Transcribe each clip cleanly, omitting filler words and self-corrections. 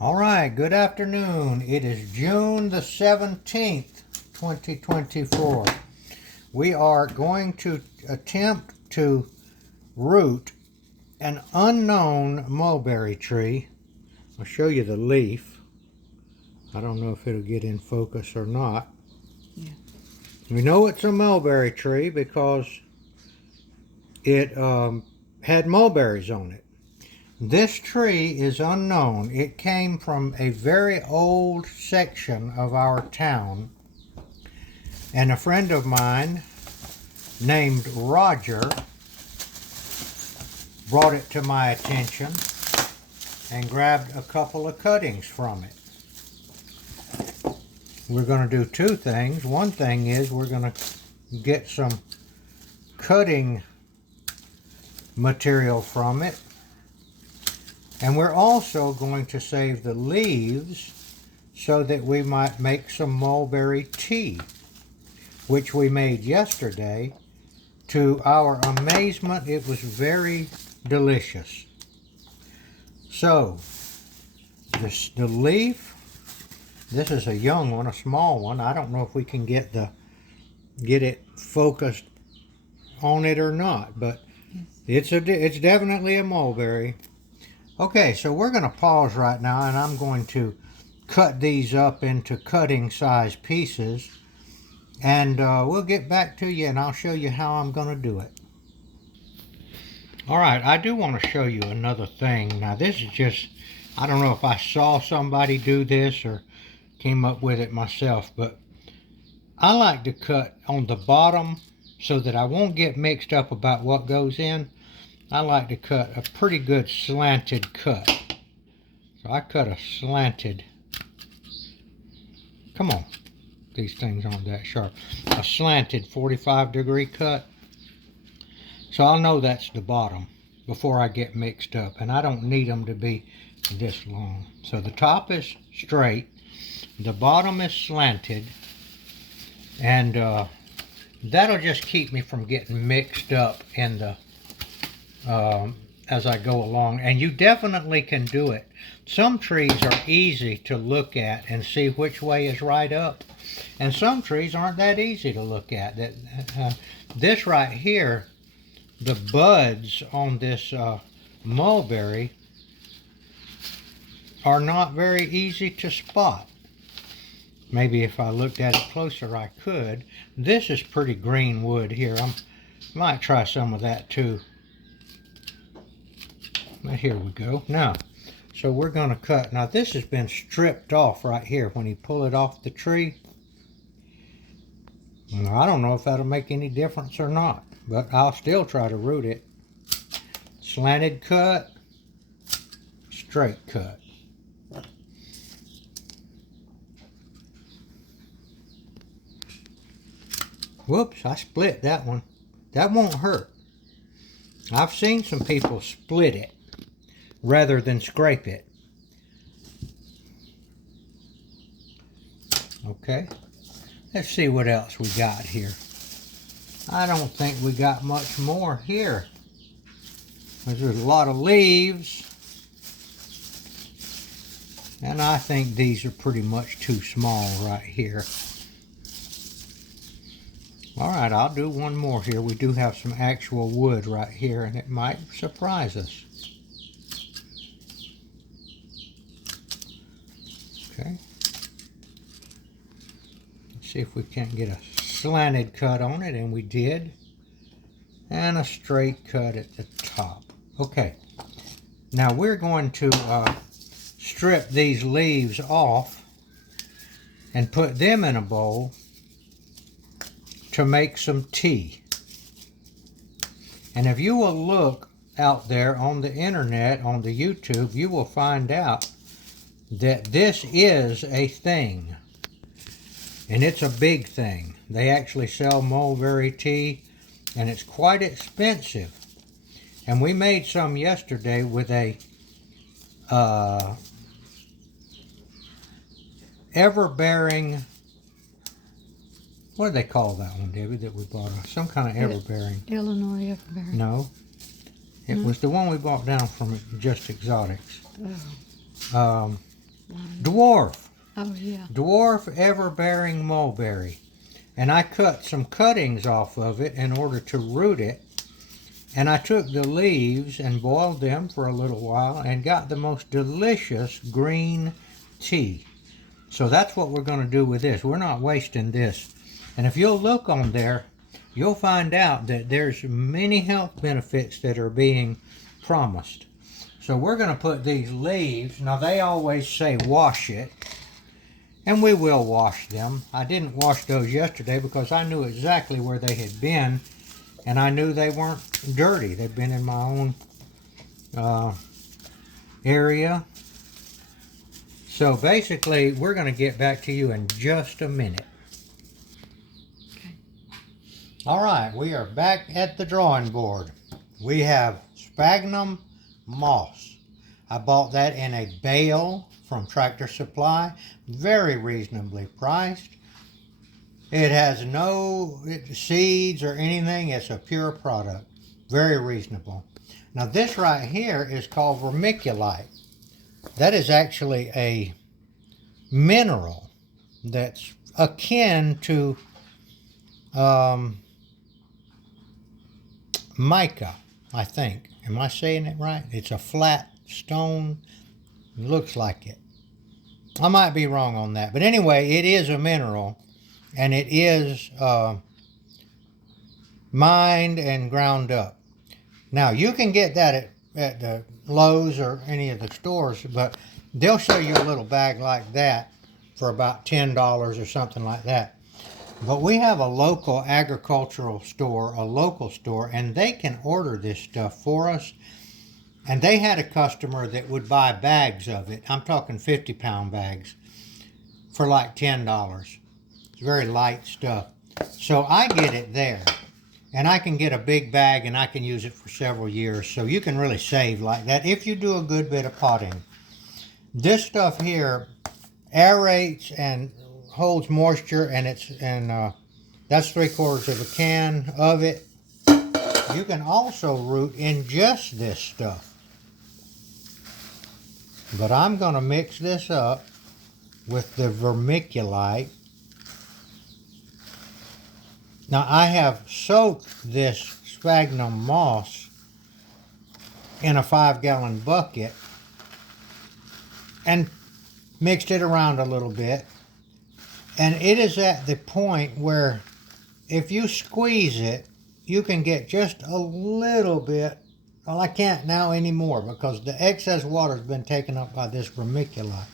All right, good afternoon. It is June the 17th, 2024. We are going to attempt to root an unknown mulberry tree. I'll show you the leaf. I don't know if it'll get in focus or not. Yeah. We know it's a mulberry tree because it had mulberries on it. This tree is unknown. It came from a very old section of our town, and a friend of mine named Roger brought it to my attention and grabbed a couple of cuttings from it. We're going to do two things. One thing is we're going to get some cutting material from it. And we're also going to save the leaves so that we might make some mulberry tea, which we made yesterday. To our amazement, it was very delicious. So, the leaf, this is a young one, a small one. I don't know if we can get it focused on it or not, but it's definitely a mulberry. Okay, so we're going to pause right now, and I'm going to cut these up into cutting size pieces, and we'll get back to you, and I'll show you how I'm going to do it. All right, I do want to show you another thing. Now, this is just, I don't know if I saw somebody do this or came up with it myself, but I like to cut on the bottom so that I won't get mixed up about what goes in. I like to cut a pretty good slanted cut. So I cut a slanted, come on, these things aren't that sharp. A slanted 45-degree cut. So I'll know that's the bottom before I get mixed up. And I don't need them to be this long. So the top is straight. The bottom is slanted. And that'll just keep me from getting mixed up in the as I go along. And you definitely can do it. Some trees are easy to look at and see which way is right up, and some trees aren't that easy to look at. This right here, the buds on this mulberry are not very easy to spot. Maybe if I looked at it closer I could. This is pretty green wood here. I might try some of that too. Here we go. Now, so we're going to cut. Now, this has been stripped off right here when you pull it off the tree. Now, I don't know if that'll make any difference or not, but I'll still try to root it. Slanted cut, straight cut. Whoops, I split that one. That won't hurt. I've seen some people split it rather than scrape it. Okay, let's see what else we got here. I don't think we got much more here. There's a lot of leaves, and I think these are pretty much too small right here. All right, I'll do one more here. We do have some actual wood right here, and it might surprise us. Okay. Let's see if we can't get a slanted cut on it, and we did. And a straight cut at the top. Okay. Now we're going to strip these leaves off and put them in a bowl to make some tea. And if you will look out there on the internet, on the YouTube, you will find out that this is a thing. And it's a big thing. They actually sell mulberry tea, and it's quite expensive. And we made some yesterday with a ever-bearing, what do they call that one, Debbie, that we bought? Some kind of ever-bearing. Illinois everbearing. No. It was the one we bought down from Just Exotics. Oh. one? Dwarf. Oh, yeah. Dwarf ever-bearing mulberry. And I cut some cuttings off of it in order to root it. And I took the leaves and boiled them for a little while and got the most delicious green tea. So that's what we're going to do with this. We're not wasting this. And if you'll look on there, you'll find out that there's many health benefits that are being promised. So we're going to put these leaves, now they always say wash it, and we will wash them. I didn't wash those yesterday because I knew exactly where they had been, and I knew they weren't dirty. They've been in my own area. So basically, we're going to get back to you in just a minute. Okay. All right, we are back at the drawing board. We have sphagnum moss. I bought that in a bale from Tractor Supply, very reasonably priced. It has no seeds or anything. It's a pure product, very reasonable. Now this right here is called vermiculite. That is actually a mineral that's akin to mica, I think. Am I saying it right? It's a flat stone. It looks like it. I might be wrong on that. But anyway, it is a mineral. And it is mined and ground up. Now, you can get that at the Lowe's or any of the stores. But they'll show you a little bag like that for about $10 or something like that. But we have a local agricultural store, a local store, and they can order this stuff for us. And they had a customer that would buy bags of it. I'm talking 50-pound bags for like $10. It's very light stuff. So I get it there. And I can get a big bag and I can use it for several years. So you can really save like that if you do a good bit of potting. This stuff here aerates and holds moisture, and that's 3/4 of a can of it. You can also root in just this stuff. But I'm going to mix this up with the vermiculite. Now I have soaked this sphagnum moss in a 5-gallon bucket and mixed it around a little bit. And it is at the point where if you squeeze it, you can get just a little bit. Well, I can't now anymore because the excess water has been taken up by this vermiculite.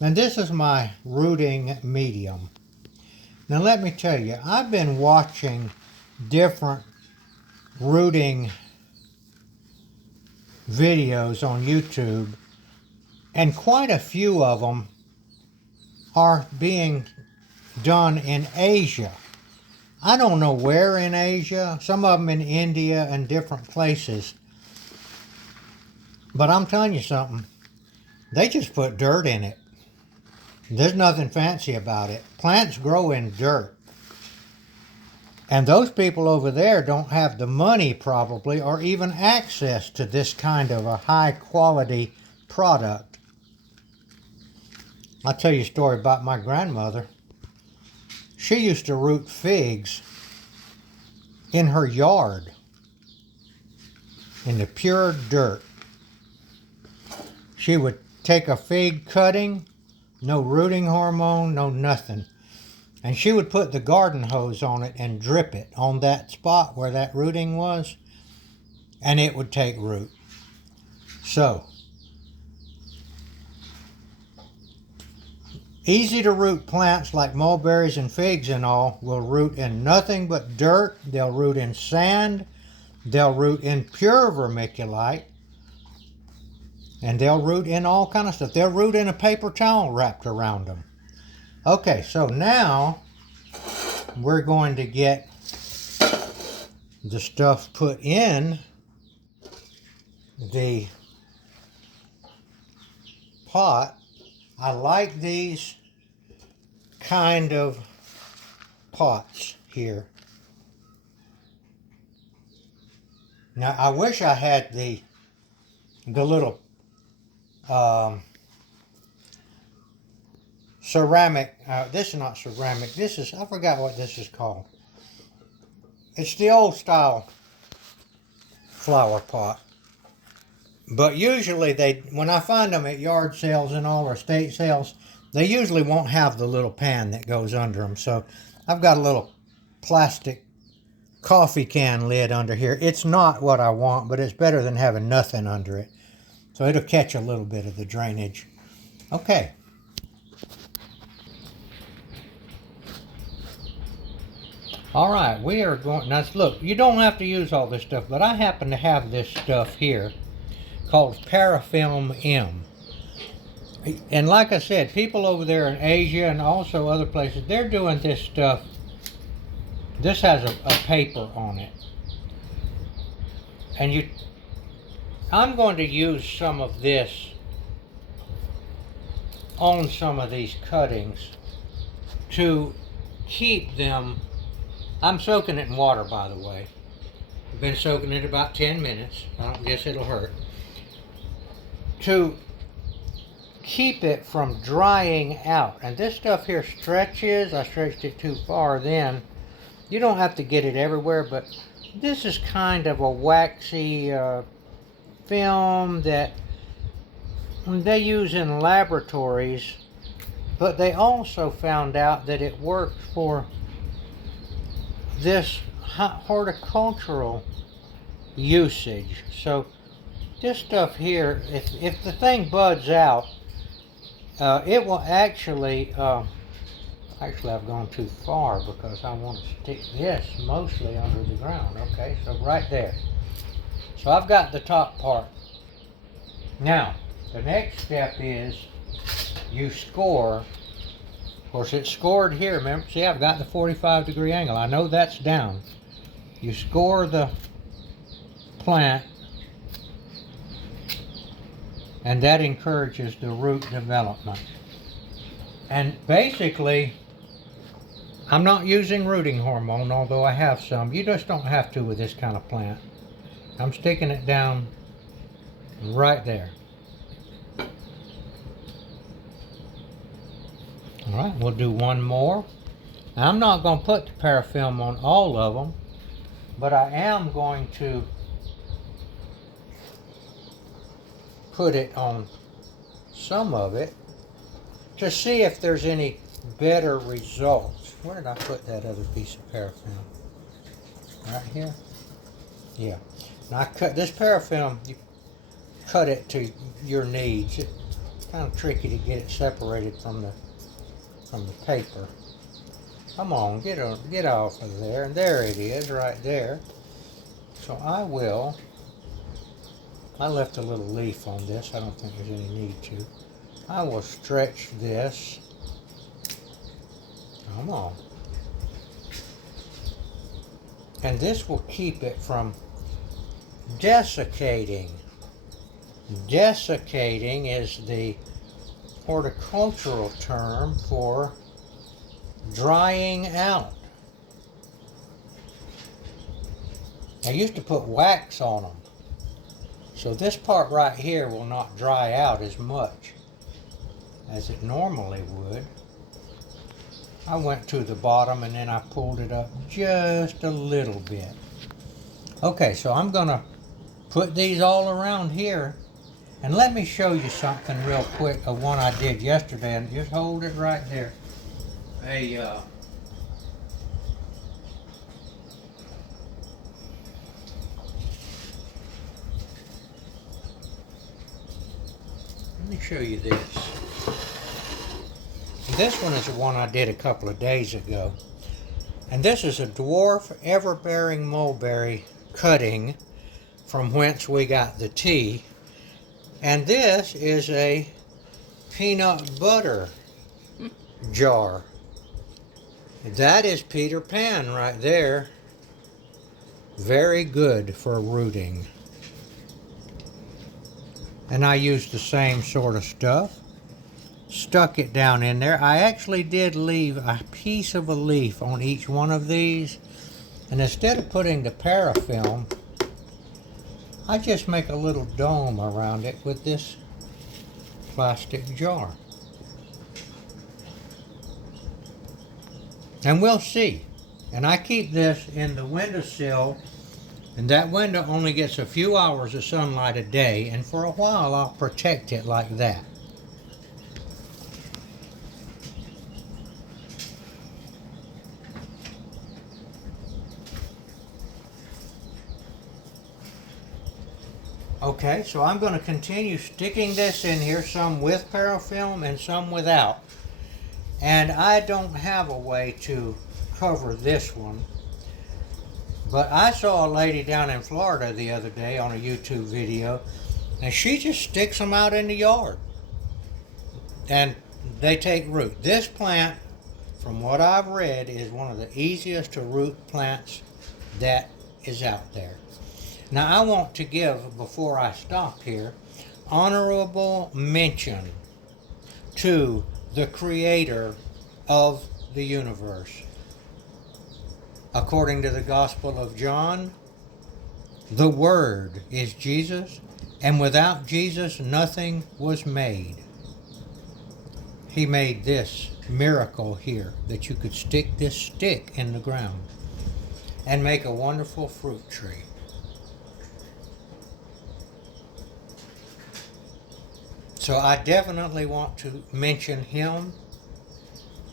And this is my rooting medium. Now let me tell you, I've been watching different rooting videos on YouTube, and quite a few of them are being done in Asia. I don't know where in Asia, some of them in India and different places. But I'm telling you something, they just put dirt in it. There's nothing fancy about it. Plants grow in dirt. And those people over there don't have the money probably or even access to this kind of a high quality product. I'll tell you a story about my grandmother. She used to root figs in her yard in the pure dirt. She would take a fig cutting, no rooting hormone, no nothing. And she would put the garden hose on it and drip it on that spot where that rooting was, and it would take root. So, easy to root plants like mulberries and figs and all will root in nothing but dirt. They'll root in sand. They'll root in pure vermiculite. And they'll root in all kind of stuff. They'll root in a paper towel wrapped around them. Okay, so now we're going to get the stuff put in the pot. I like these kind of pots here. Now I wish I had the little ceramic. This is not ceramic. This is, I forgot what this is called. It's the old style flower pot. But usually when I find them at yard sales and all or estate sales, they usually won't have the little pan that goes under them. So I've got a little plastic coffee can lid under here. It's not what I want, but it's better than having nothing under it. So it'll catch a little bit of the drainage. Okay. All right, we are going, now look, you don't have to use all this stuff, but I happen to have this stuff here called Parafilm M. And like I said, people over there in Asia and also other places, they're doing this stuff. This has a paper on it. And I'm going to use some of this on some of these cuttings to keep them. I'm soaking it in water, by the way. I've been soaking it about 10 minutes. I don't guess it'll hurt. To keep it from drying out. And this stuff here stretches. I stretched it too far then. You don't have to get it everywhere, but this is kind of a waxy film that they use in laboratories, but they also found out that it works for this horticultural usage. So this stuff here, if the thing buds out, it will actually I've gone too far because I want to stick this mostly under the ground. Okay, so right there. So I've got the top part. Now, the next step is you score. Of course, it's scored here. Remember, see, I've got the 45-degree angle. I know that's down. You score the plant, and that encourages the root development. And basically, I'm not using rooting hormone, although I have some. You just don't have to with this kind of plant. I'm sticking it down right there. All right, we'll do one more. Now, I'm not going to put the parafilm on all of them, but I am going to put it on some of it to see if there's any better results. Where did I put that other piece of parafilm? Right here? Yeah. Now I cut this parafilm, you cut it to your needs. It's kind of tricky to get it separated from the paper. Come on, get off of there. And there it is, right there. So I left a little leaf on this. I don't think there's any need to. I will stretch this. Come on. And this will keep it from desiccating. Desiccating is the horticultural term for drying out. I used to put wax on them. So this part right here will not dry out as much as it normally would. I went to the bottom and then I pulled it up just a little bit. Okay, so I'm gonna put these all around here, and let me show you something real quick of one I did yesterday, and just hold it right there. Let me show you this. This one is the one I did a couple of days ago. And this is a dwarf ever-bearing mulberry cutting from whence we got the tea. And this is a peanut butter jar. That is Peter Pan right there. Very good for rooting. And I used the same sort of stuff. Stuck it down in there. I actually did leave a piece of a leaf on each one of these. And instead of putting the parafilm, I just make a little dome around it with this plastic jar. And we'll see. And I keep this in the windowsill, and that window only gets a few hours of sunlight a day, and for a while I'll protect it like that. Okay, so I'm going to continue sticking this in here, some with parafilm and some without. And I don't have a way to cover this one. But I saw a lady down in Florida the other day on a YouTube video, and she just sticks them out in the yard. And they take root. This plant, from what I've read, is one of the easiest to root plants that is out there. Now I want to give, before I stop here, honorable mention to the creator of the universe. According to the Gospel of John, the Word is Jesus, and without Jesus nothing was made. He made this miracle here, that you could stick this stick in the ground and make a wonderful fruit tree. So I definitely want to mention him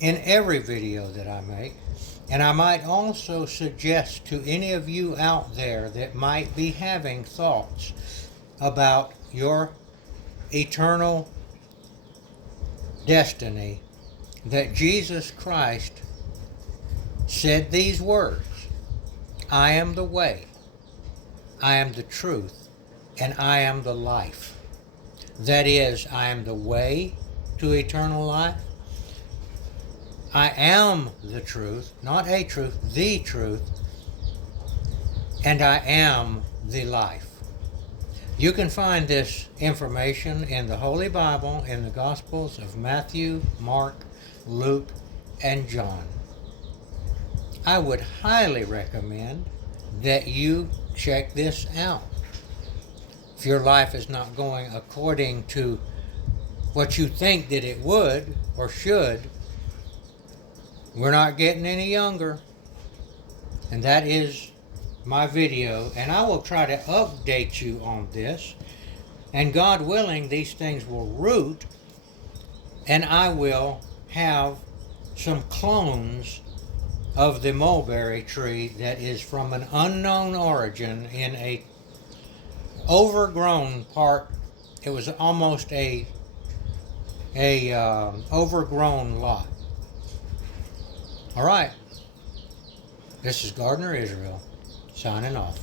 in every video that I make. And I might also suggest to any of you out there that might be having thoughts about your eternal destiny, that Jesus Christ said these words: I am the way, I am the truth, and I am the life. That is, I am the way to eternal life. I am the truth, not a truth, the truth. And I am the life. You can find this information in the Holy Bible, in the Gospels of Matthew, Mark, Luke, and John. I would highly recommend that you check this out. If your life is not going according to what you think that it would or should, we're not getting any younger. And that is my video, and I will try to update you on this. And God willing, these things will root, and I will have some clones of the mulberry tree that is from an unknown origin in a overgrown part. It was almost a overgrown lot. All right, this is Gardener Israel signing off.